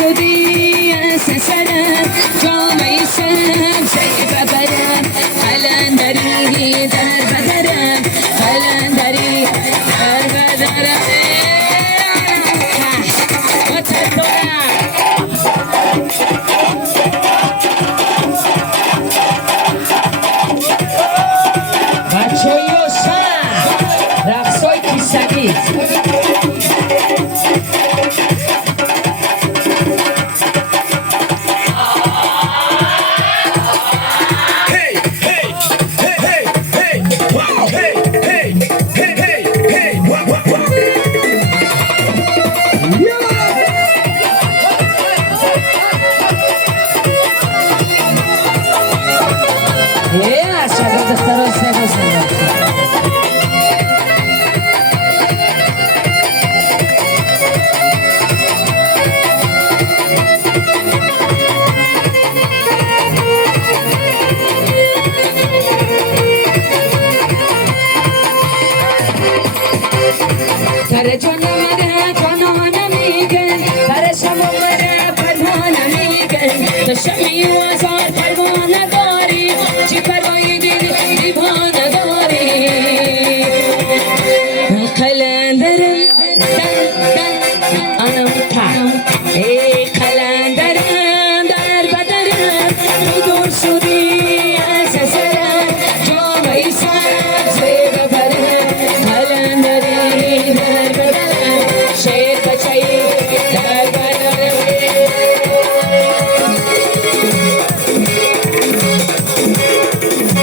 سودی سسرم جامعی سم سیف برم قلندری در بدرم قلندری در بدرم بچه یوسف رقصای کیسگی شباب اختراس نگوزن تر جانمه کنانه میگن تر شمومه پروانه میگن تو شمی وزار پروانه داری چی پروایی دیوانه داری